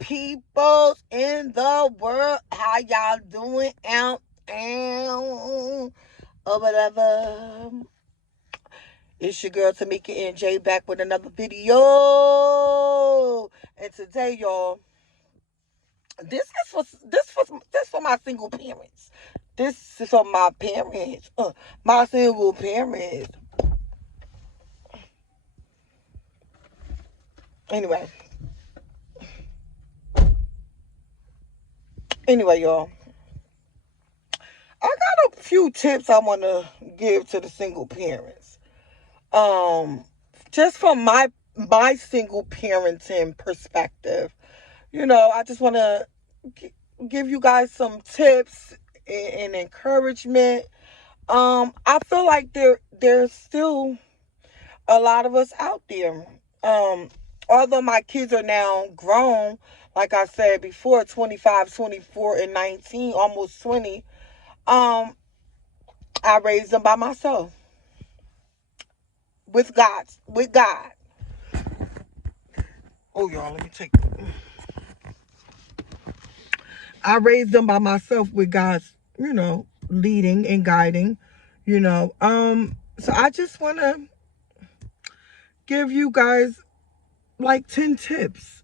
peoples in the world. How y'all doing out or whatever? It's your girl Tamika NJ back with another video. And today, y'all, this for my single parents. This is for my parents. My single parents. Anyway, y'all. I got a few tips I want to give to the single parents. Just from my single parenting perspective, I just want to give you guys some tips and encouragement. I feel like there's still a lot of us out there. Although my kids are now grown, like I said before, 25, 24, and 19, almost 20. I raised them by myself with God. Oh, y'all, let me take. I raised them by myself with God's, leading and guiding. So I just want to give you guys like 10 tips.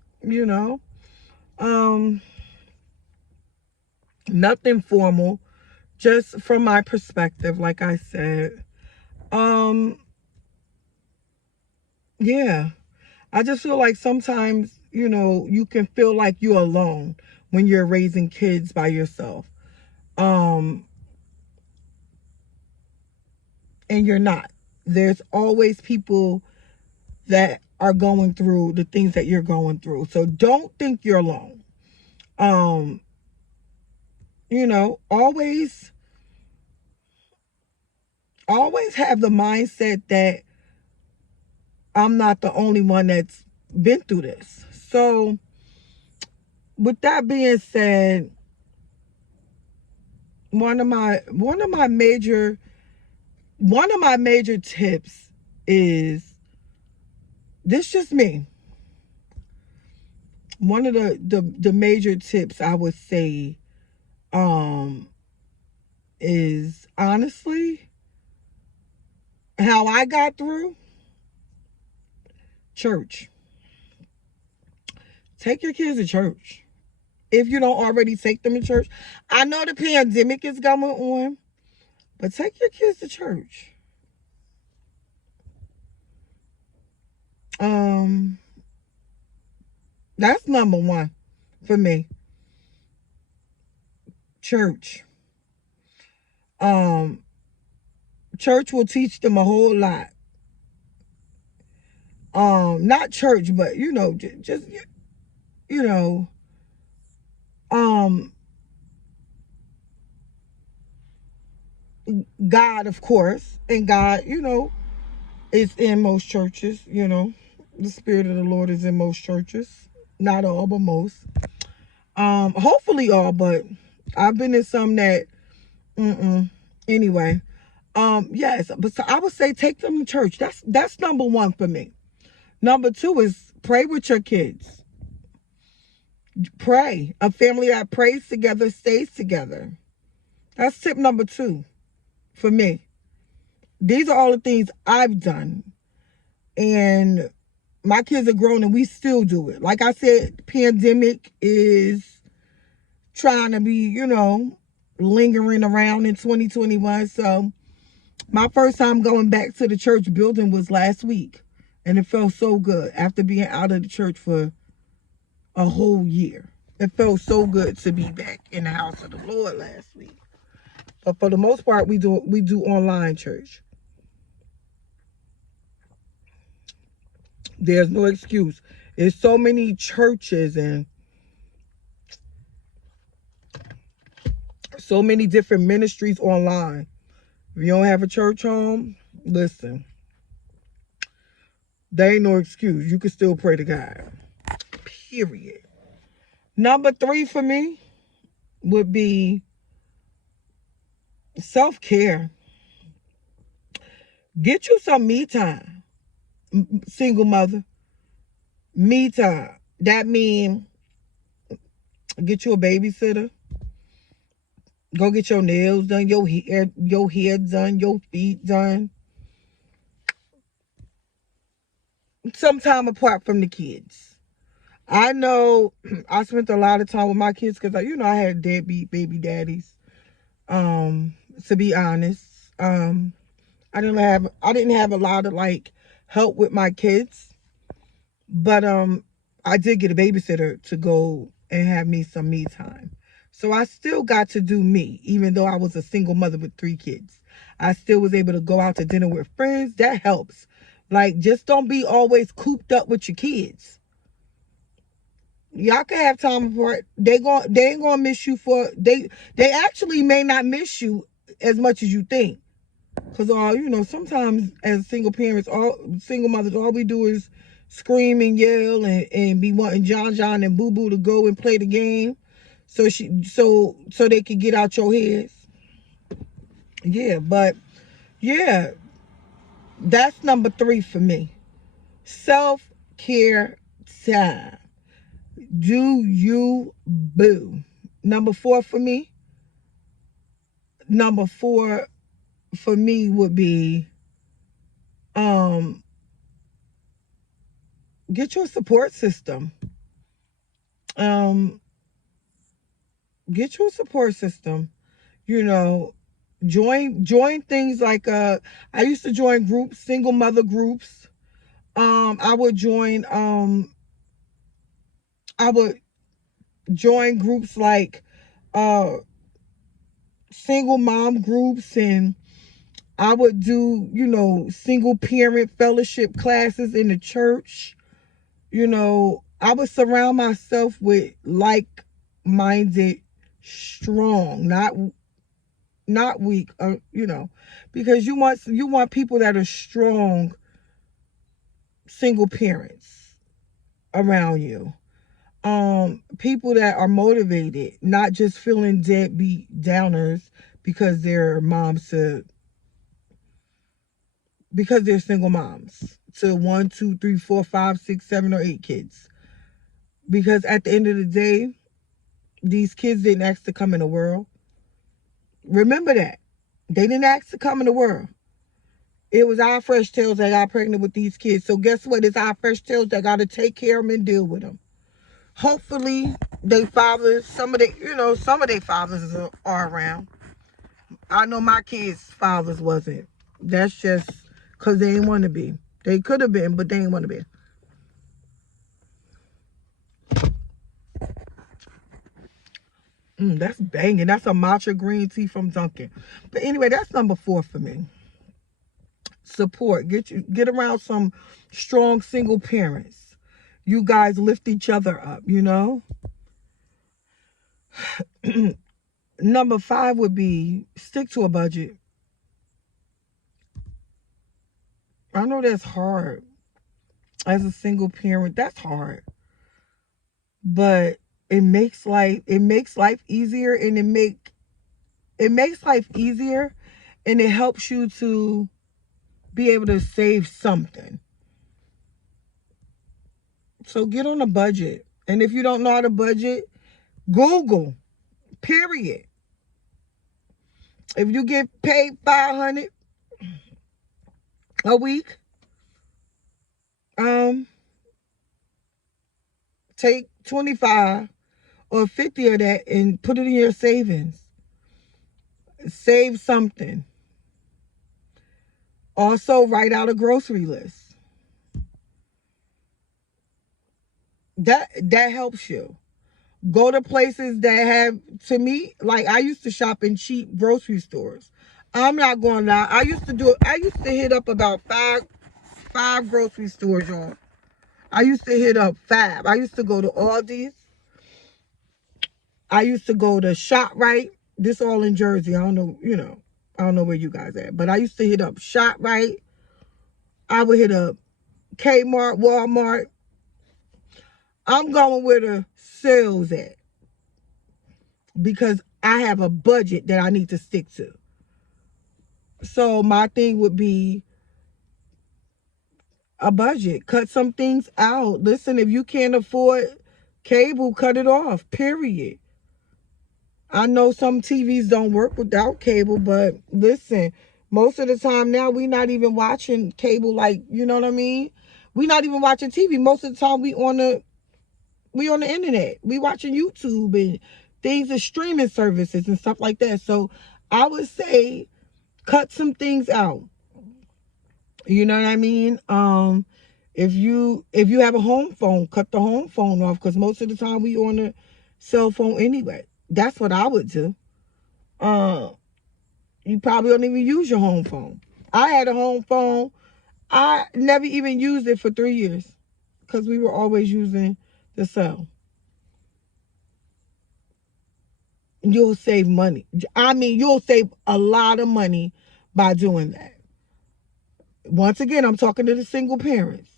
Nothing formal, just from my perspective, like I said. Yeah. I just feel like sometimes, you can feel like you're alone when you're raising kids by yourself. And you're not. There's always people that are going through the things that you're going through. So don't think you're alone. Always have the mindset that I'm not the only one that's been through this. So with that being said, one of my major tips is this, just me. One of the major tips I would say is honestly how I got through church. Take your kids to church. If you don't already take them to church. I know the pandemic is going on, but take your kids to church. That's number one for me. Church. Church will teach them a whole lot. Not church, but just God, of course, and God, is in most churches. The Spirit of the Lord is in most churches, not all, but most. Hopefully all, but I've been in some that, anyway. Yes, but so I would say take them to church. That's number one for me. Number two is pray with your kids. Pray. A family that prays together stays together. That's tip number two for me. These are all the things I've done. And my kids are grown and we still do it. Like I said, pandemic is trying to be, lingering around in 2021. So my first time going back to the church building was last week. And it felt so good after being out of the church for a whole year. It felt so good to be back in the house of the Lord last week. But for the most part, we do online church. There's no excuse. There's so many churches and so many different ministries online. If you don't have a church home, listen. There ain't no excuse. You can still pray to God. Period. Number three for me would be self-care. Get you some me time. Single mother. Me time. That means Get you a babysitter. Go get your nails done, your hair done, your feet done. Some time apart from the kids. I know I spent a lot of time with my kids because, I had deadbeat baby daddies. To be honest, I didn't have a lot of help with my kids, but I did get a babysitter to go and have me some me time. So I still got to do me, even though I was a single mother with 3 kids. I still was able to go out to dinner with friends. That helps. Just don't be always cooped up with your kids. Y'all can have time apart. They ain't gonna miss you they actually may not miss you as much as you think. Cause sometimes as single parents, all single mothers, all we do is scream and yell and be wanting John and Boo Boo to go and play the game, so they can get out your heads. Yeah, but yeah, that's number 3 for me. Self-care time. Do you boo? Number 4 for me. Number 4 for me would be get your support system. Um, get your support system. You know, join things like I used to join groups, single mother groups. I would join groups like uh single mom groups, and I would do, single parent fellowship classes in the church. I would surround myself with like-minded, strong, not weak, because you want people that are strong single parents around you. People that are motivated, not just feeling deadbeat downers because they're because they're single moms to 1, 2, 3, 4, 5, 6, 7, or 8 kids. Because at the end of the day, these kids didn't ask to come in the world. Remember that. They didn't ask to come in the world. It was our fresh tails that got pregnant with these kids. So guess what? It's our fresh tails that got to take care of them and deal with them. Hopefully, some of their fathers are around. I know my kids' fathers wasn't. That's just because they didn't want to be. They could have been, but they didn't want to be. That's banging. That's a matcha green tea from Dunkin'. But anyway, that's number 4 for me. Support. Get around some strong single parents. You guys lift each other up, Number 5 would be stick to a budget. I know that's hard. As a single parent, that's hard. But it makes life easier, and it makes life easier, and it helps you to be able to save something. So get on a budget. And if you don't know how to budget, Google. Period. If you get paid $500 a week, take 25 or 50 of that and put it in your savings. Save something. Also, write out a grocery list. That helps you. Go to places that have, to me, like I used to shop in cheap grocery stores. I'm not going to lie. I used to hit up about five grocery stores, y'all. I used to hit up 5. I used to go to Aldi's. I used to go to ShopRite. This all in Jersey. I don't know, I don't know where you guys at. But I used to hit up ShopRite. I would hit up Kmart, Walmart. I'm going where the sales at, because I have a budget that I need to stick to. So my thing would be a budget. Cut some things out. Listen, if you can't afford Cable, cut it off, period. I know some TVs don't work without cable, but listen, most of the time now we not even watching cable, like, you know what I mean? We not even watching TV. Most of the time we on the internet. We watching YouTube and things and streaming services and stuff like that. So I would say cut some things out. You know what I mean? If you have a home phone, cut the home phone off, because most of the time we on the cell phone anyway. That's what I would do. Uh, you probably don't even use your home phone. I had a home phone. I never even used it for 3 years because we were always using the cell. You'll save money. I mean, you'll save a lot of money by doing that. Once again, I'm talking to the single parents.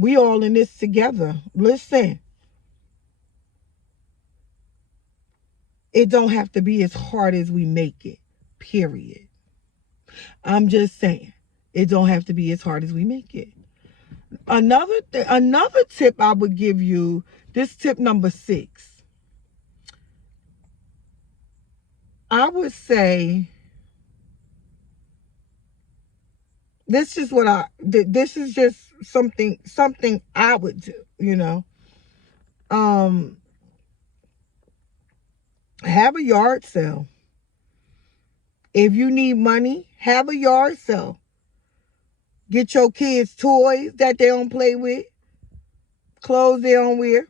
We all in this together. Listen, it don't have to be as hard as we make it. Period. I'm just saying, it don't have to be as hard as we make it. Another tip I would give you, this tip number 6. I would say this is just something I would do, Um have a yard sale. If you need money, have a yard sale. Get your kids toys that they don't play with, clothes they don't wear.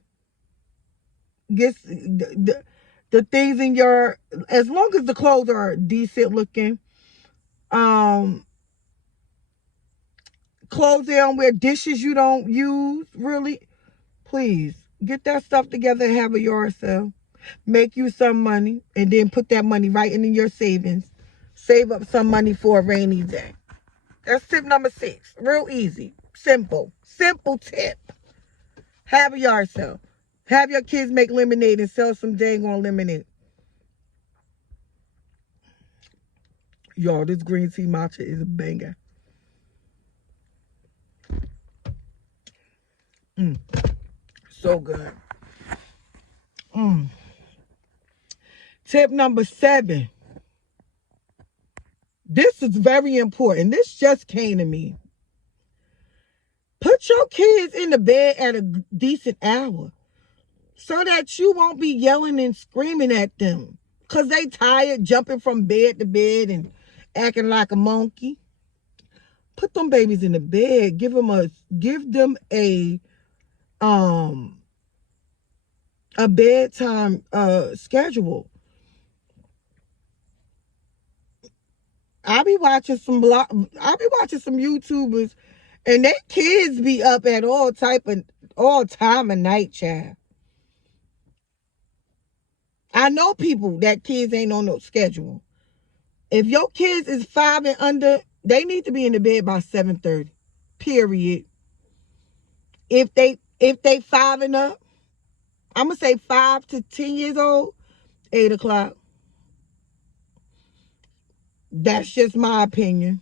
Get the things in your, as long as the clothes are decent looking, um clothes they don't wear, dishes you don't use, really, please get that stuff together and have a yard sale. Make you some money and then put that money right into your savings. Save up some money for a rainy day. That's tip number 6. Real easy. Simple tip. Have a yard sale. Have your kids make lemonade and sell some dang on lemonade. Y'all, this green tea matcha is a banger. So good. Tip number 7. This is very important. This just came to me. Put your kids in the bed at a decent hour so that you won't be yelling and screaming at them because they tired jumping from bed to bed and acting like a monkey. Put them babies in the bed. Um a bedtime schedule. I be watching some YouTubers, and they kids be up at all time of night, child. I know people that kids ain't on no schedule. If your kids is 5 and under, they need to be in the bed by 7:30. Period. If they 5 and up, I'm gonna say 5 to 10 years old, 8 o'clock. That's just my opinion.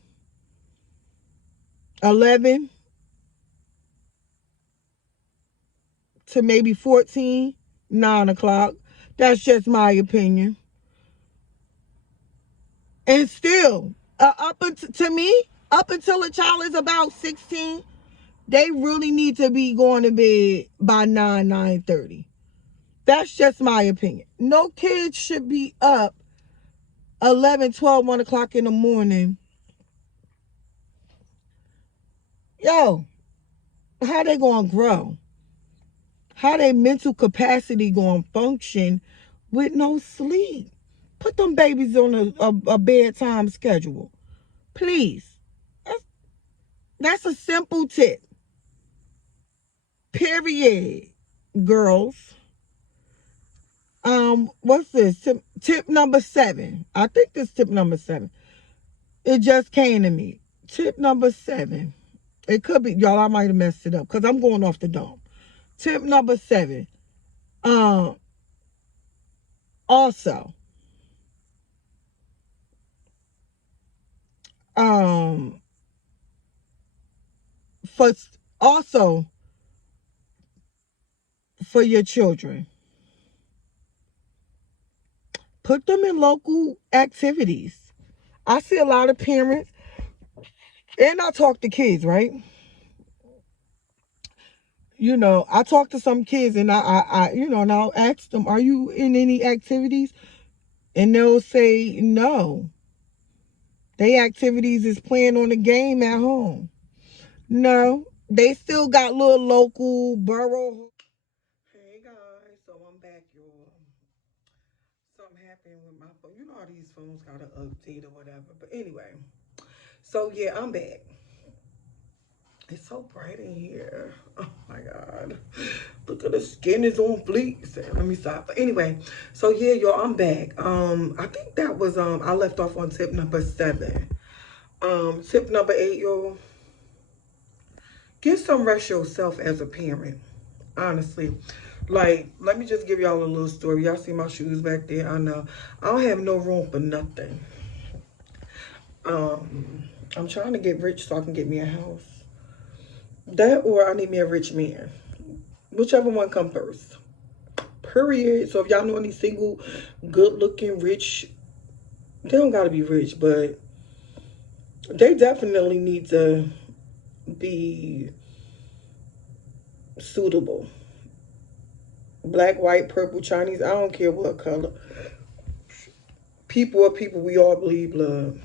11 to maybe 14, 9 o'clock. That's just my opinion. And still, to me, up until a child is about 16, they really need to be going to bed by 9:30. That's just my opinion. No kids should be up 11, 12, 1 o'clock in the morning. Yo, how they going to grow? How their mental capacity going to function with no sleep? Put them babies on a bedtime schedule. Please. That's a simple tip. Period. Girls. What's this? Tip number 7. I think this tip number 7. It just came to me. Tip number 7. It could be, y'all, I might have messed it up because I'm going off the dome. Tip number 7. Um, also, um, for also for your children. Put them in local activities. I see a lot of parents, and I talk to kids, right? You know, I talk to some kids, and and I'll ask them, "Are you in any activities?" And they'll say no. They activities is playing on the game at home. No, they still got little local borough. Hey guys, so I'm back, y'all. Something happened with my phone. You know how these phones gotta update or whatever. But anyway, so yeah, I'm back. It's so bright in here. Oh my god. Look at the skin is on fleek. Let me stop. But anyway, so yeah, y'all, I'm back. I think that was I left off on tip number 7. Tip number 8, y'all. Get some rest yourself as a parent. Honestly. Like, let me just give y'all a little story. Y'all see my shoes back there? I know. I don't have no room for nothing. I'm trying to get rich so I can get me a house. That or I need me a rich man. Whichever one come first. Period. So if y'all know any single, good looking, rich, they don't gotta be rich, but they definitely need to be suitable. Black, white, purple, Chinese, I don't care what color. People are people we all believe love.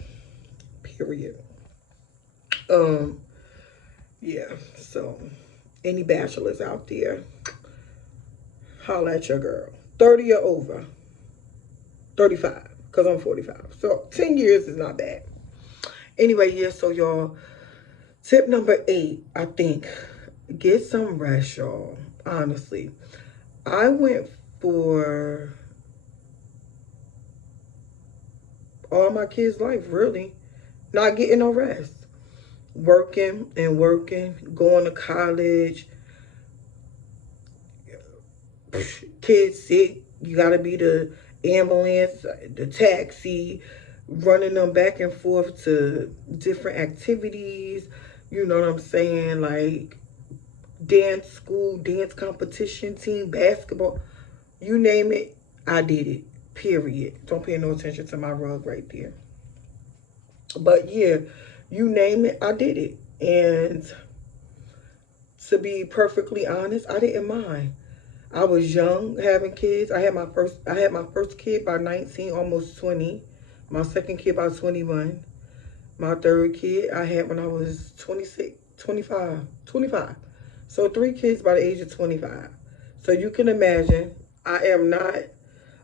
Period. Um, yeah, so any bachelors out there, holla at your girl. 30 or over. 35, because I'm 45. So 10 years is not bad. Anyway, yeah, so y'all, tip number 8, I think, get some rest, y'all. Honestly, I went for all my kids' life, really, not getting no rest. Working and working, going to college, kids sick, you gotta be the ambulance, the taxi, running them back and forth to different activities. You know what I'm saying? Like dance school, dance competition, team basketball, you name it, I did it. Period. Don't pay no attention to my rug right there. But yeah, you name it, I did it. And to be perfectly honest, I didn't mind. I was young having kids. I had my first kid by 19, almost 20. My second kid by 21. My third kid I had when I was 26, 25, 25. So 3 kids by the age of 25. So you can imagine I am not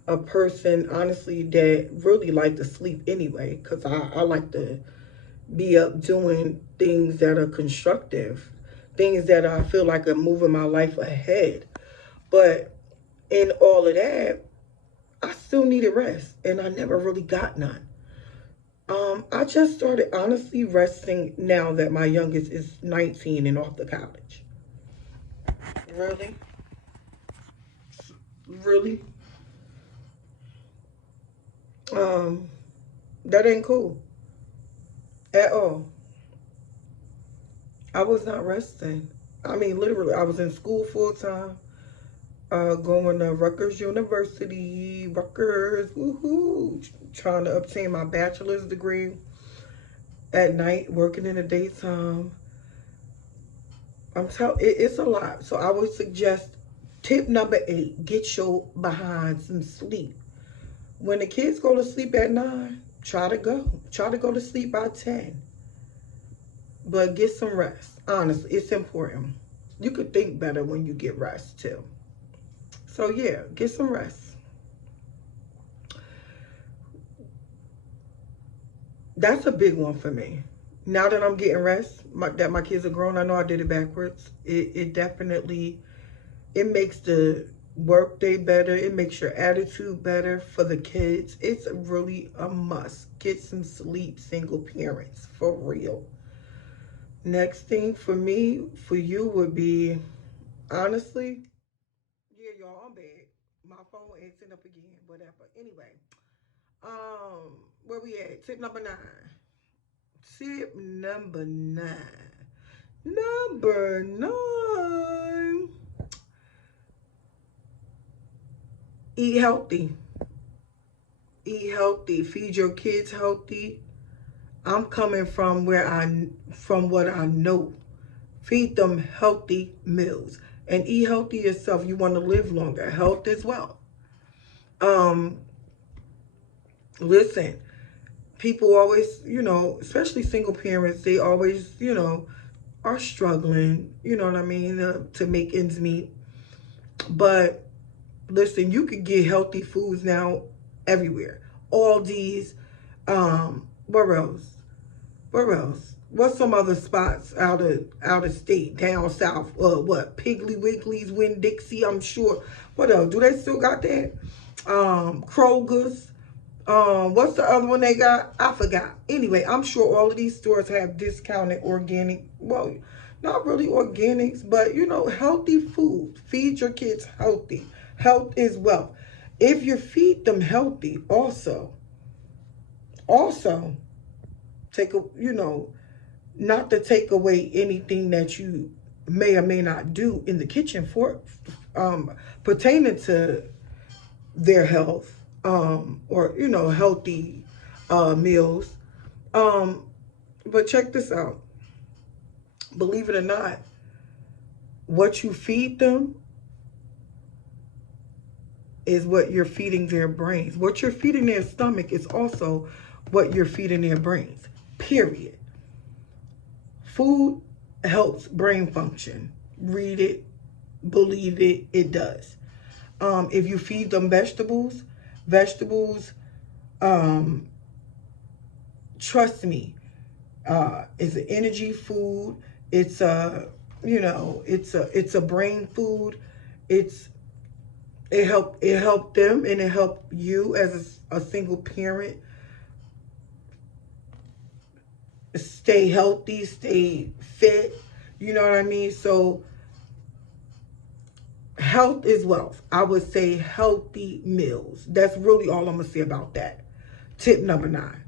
a person, honestly, that really like to sleep anyway, because I like to be up doing things that are constructive, things that I feel like are moving my life ahead. But in all of that, I still needed rest, and I never really got none. I just started honestly resting now that my youngest is 19 and off to college. Really? Really? Um, that ain't cool at all. I was not resting. I mean, literally, I was in school full time, going to Rutgers University, Rutgers, woohoo, trying to obtain my bachelor's degree at night, working in the daytime. It's a lot. So I would suggest tip number 8, get your behind some sleep. When the kids go to sleep at 9, try to go. Try to go to sleep by 10. But get some rest. Honestly, it's important. You could think better when you get rest too. So yeah, get some rest. That's a big one for me. Now that I'm getting rest, that my kids are grown, I know I did it backwards. It definitely, it makes the work day better. It makes your attitude better for the kids. It's really a must. Get some sleep, single parents, for real. Next thing for me, for you would be, honestly, yeah, y'all, I'm bad. My phone acting up again, whatever. Anyway, where we at? Tip number 9. Tip number 9. Number 9. Eat healthy. Eat healthy. Feed your kids healthy. I'm coming from what I know. Feed them healthy meals and eat healthy yourself. You want to live longer. Health as well. Listen, people always, especially single parents, they always, are struggling, you know what I mean, to make ends meet. But listen, you could get healthy foods now everywhere. All these, where else? Where else? What's some other spots out of state, down south? What? Piggly Wiggly's, Winn-Dixie, I'm sure. What else? Do they still got that? Kroger's. What's the other one they got? I forgot. Anyway, I'm sure all of these stores have discounted organic. Well, not really organics, but healthy food. Feed your kids healthy. Health is wealth. If you feed them healthy, also take a, not to take away anything that you may or may not do in the kitchen for pertaining to their health, or healthy meals. But check this out. Believe it or not, what you feed them is what you're feeding their brains. What you're feeding their stomach is also what you're feeding their brains. Period. Food helps brain function. Read it, believe it, it does. If you feed them vegetables, trust me, it's an energy food. It's it's a brain food. It helped them, and it helped you as a single parent stay healthy, stay fit. You know what I mean? So health is wealth. I would say healthy meals. That's really all I'm going to say about that. Tip number 9.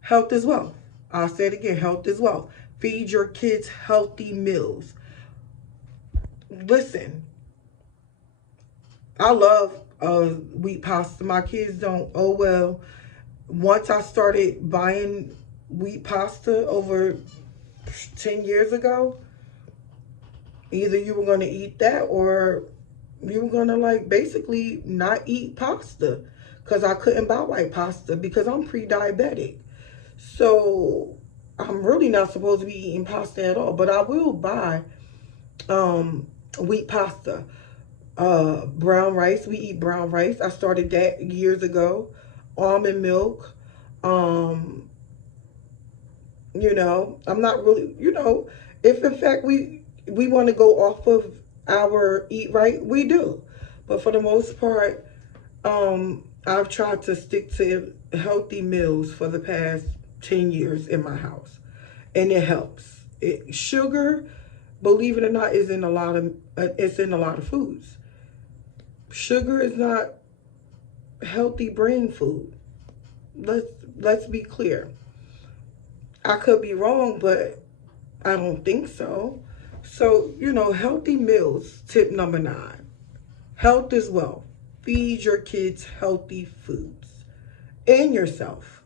Health is wealth. I'll say it again. Health is wealth. Feed your kids healthy meals. Listen, I love wheat pasta. My kids don't. Oh, well. Once I started buying wheat pasta over 10 years ago, either you were going to eat that or you were going to basically not eat pasta, because I couldn't buy white pasta because I'm pre-diabetic. So I'm really not supposed to be eating pasta at all, but I will buy wheat pasta. Brown rice, we eat brown rice. I started that years ago. Almond milk. I'm not really, if in fact we want to go off of our eat right, we do. But for the most part, I've tried to stick to healthy meals for the past 10 years in my house, and it helps. Sugar, believe it or not, is in a lot of foods. Sugar is not healthy brain food. Let's be clear. I could be wrong, but I don't think so. So, healthy meals, tip number 9. Health is wealth. Feed your kids healthy foods. And yourself.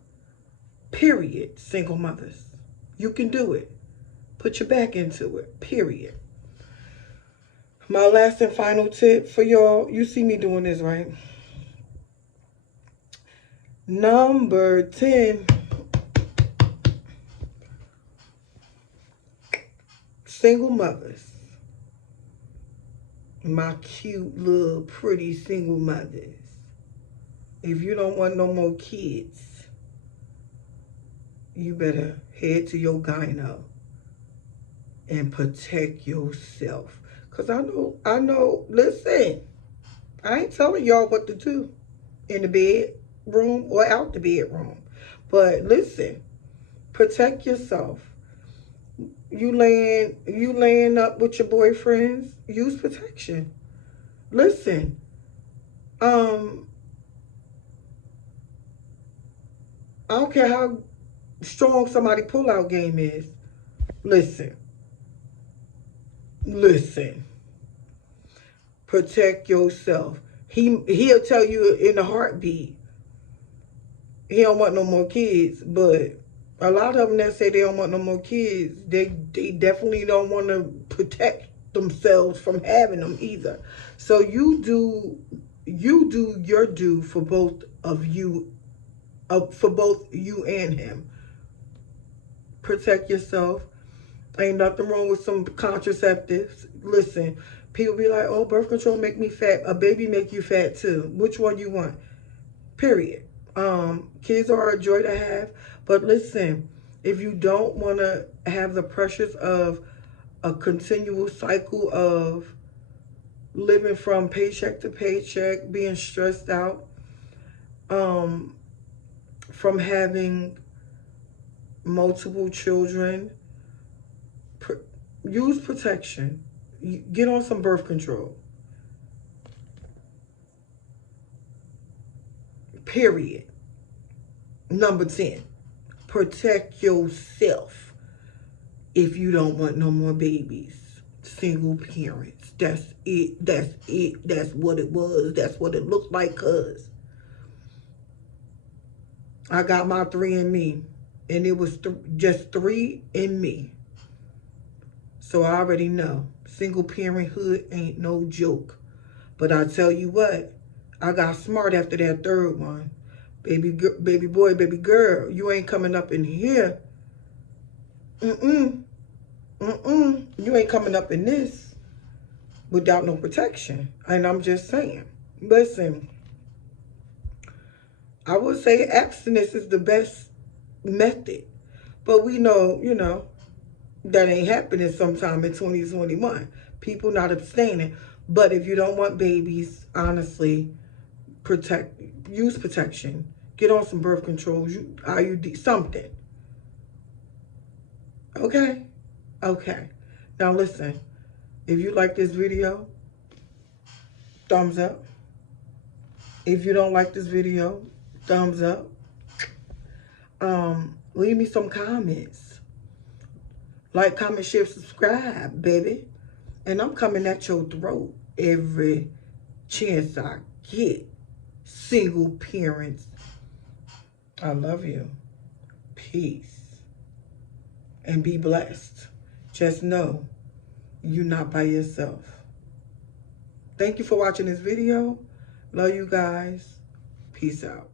Period, single mothers. You can do it. Put your back into it. Period. My last and final tip for y'all. You see me doing this, right? Number 10. Single mothers. My cute little pretty single mothers. If you don't want no more kids, you better head to your gyno and protect yourself. Because I know, listen, I ain't telling y'all what to do in the bedroom or out the bedroom. But listen, protect yourself. You laying up with your boyfriends, use protection. Listen, I don't care how strong somebody pull-out game is. Listen. Protect yourself. He'll tell you in a heartbeat he don't want no more kids. But a lot of them that say they don't want no more kids, they definitely don't want to protect themselves from having them either. So you do your due for both of you, for both you and him. Protect yourself. Ain't nothing wrong with some contraceptives. Listen, people be like, oh, birth control make me fat. A baby make you fat too. Which one you want? Period. Kids are a joy to have. But listen, if you don't want to have the pressures of a continual cycle of living from paycheck to paycheck, being stressed out, from having multiple children, use protection. Get on some birth control. Period. Number 10, protect yourself if you don't want no more babies. Single parents. That's it. That's it. That's what it was. That's what it looked like, cuz I got my 3 in me. And it was just 3 in me. So I already know. Single parenthood ain't no joke. But I tell you what, I got smart after that 3rd one. Baby boy, baby girl, you ain't coming up in here. You ain't coming up in this without no protection. And I'm just saying. Listen, I would say abstinence is the best method. But we know, that ain't happening sometime in 2021. People not abstaining. But if you don't want babies, honestly, use protection. Get on some birth control, IUD, something. Okay? Okay. Now listen, if you like this video, thumbs up. If you don't like this video, thumbs up. Leave me some comments. Like, comment, share, subscribe, baby. And I'm coming at your throat every chance I get. Single parents, I love you. Peace. And be blessed. Just know you're not by yourself. Thank you for watching this video. Love you guys. Peace out.